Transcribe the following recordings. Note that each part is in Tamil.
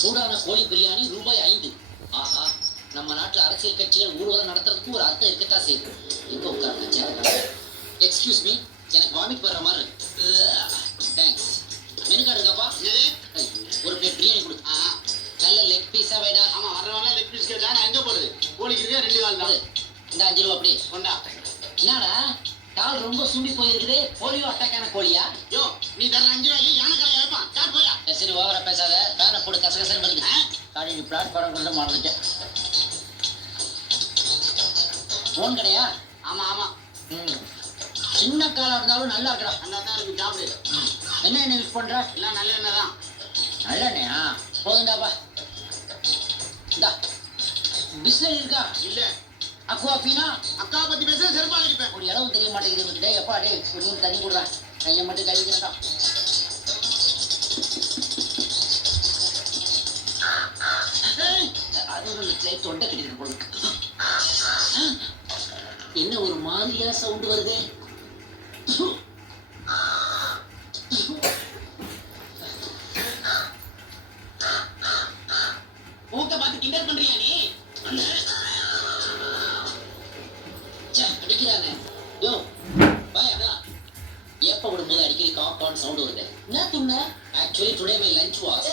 சூடான கோழி பிரியாணி ரூபாய் 5. ஆஹா, நம்ம நாட்டுல அரசியல் கட்சிகள் ஊர்வலம் நடத்துறதுக்கு ஒரு அர்த்தம் இருக்கத்தான் செய்யுது. எங்க உட்கார்ந்து எக்ஸ்கியூஸ் மீ, எனக்கு வாமிட் வர்ற மாதிரி இருக்கு. தேங்க்ஸ். மெனு கார்டு இருக்காப்பா? ஒரு பிளேட் பிரியாணி கொடு. நல்ல லெக் பீஸா வேடா. ஆமா, வர்றவங்க லெக் பீஸ் கேட்டா நான் எங்க போறது? கோழிக்கு இருக்கே 2 கால் தான். இந்த 5 ரூபா அப்படியே கொண்டா. என்னடா கால் ரொம்ப சுண்டி போயிருக்குது? போலியோ அட்டாக்கான கோழியா? யோ, நீ தர 5 ரூபாய்க்கு யானை காலை வைப்பான். சார் போயா. சரி, ஓவரா பேசாத. பேனை போட்டு கசகசன்னு வருது. காடி நீ பிளாட்ஃபார்ம் கொண்டு மறந்துட்டேன். ஃபோன் கடையா? ஆமா ஆமா. சின்ன காலா இருந்தாலும் நல்லா இருக்கா? நல்லா தான் இருக்கு, சாப்பிடு. என்ன எண்ணெய் யூஸ் பண்ற? எல்லாம் நல்ல எண்ணெய் தான். நல்லெண்ணெயா? போதுண்டாப்பா. இந்தா பிஸ்லரி இருக்கா? இல்ல. அக்குவாஃபினா? அக்கா பத்தி பேச செருப்பா அடிப்பேன். ஒரு அளவு தெரிய மாட்டேங்குது உங்ககிட்ட. எப்பா டே கொஞ்சம் தண்ணி கொடுறேன். கையை மட்டும் கழுவிக்கிறேன்டா. அது ஒரு தொண்டை கட்டிட்டு போல இருக்கு. என்ன ஒரு மாதிரியா சவுண்ட் வருது? மூத்த பார்த்து கிண்டல் பண்றியா நீ? அடிக்கிறானே. யோ பாயா, எப்ப விடும்போது அடிக்கடி காக்கான் சவுண்ட் வருது. என்ன துண்ண? Actually today my lunch was.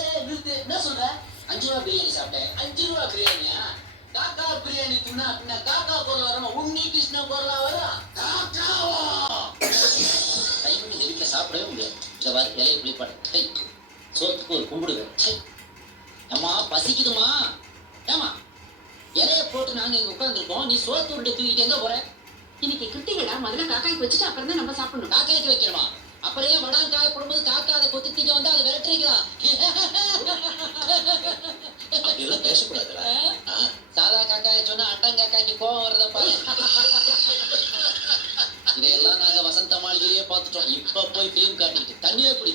என்ன சொல்ற? 5 ரூபா பிரியாணி சாப்பிட்டேன். 5 ரூபா பிரியாணியா? காக்கா பிரியாணி துண்ணா பின்ன காக்கா குரல் வராம உன்னி கிருஷ்ண குரலா வரும். காக்காவா? டைம் இந்த வீட்டுல சாப்பிடவே முடியாது. இந்த வாரி இலையை புளிப்பாடு. சோத்துக்கு ஒரு கும்பிடுவேன். அம்மா பசிக்குதுமா. ஏமா இலைய போட்டு நாங்க இங்க உட்காந்துருக்கோம், நீ சோத்து விட்டு தூக்கிட்டு எங்க போற? இன்னைக்கு கிருத்திகடா, முதல்ல காக்காய்க்கு வச்சுட்டு அப்புறம் தான் நம்ம சாப்பிடணும். காக்காய்க்கு வைக்கணுமா? அப்புறம் வடான் காய போடும்போது காக்கா அதை கொத்தி தீக்க வந்தா அதை விரட்டிக்கலாம். அப்படியெல்லாம் பேசக்கூடாதுடா. சாதா காக்காய சொன்னா அட்டன் காக்காய்க்கு கோபம் வருதப்பா. இதையெல்லாம் நாங்க வசந்த மாளிகையிலேயே பார்த்துட்டோம். இப்ப போய் பிலிம் காட்டிக்கிட்டு தண்ணியே குடி.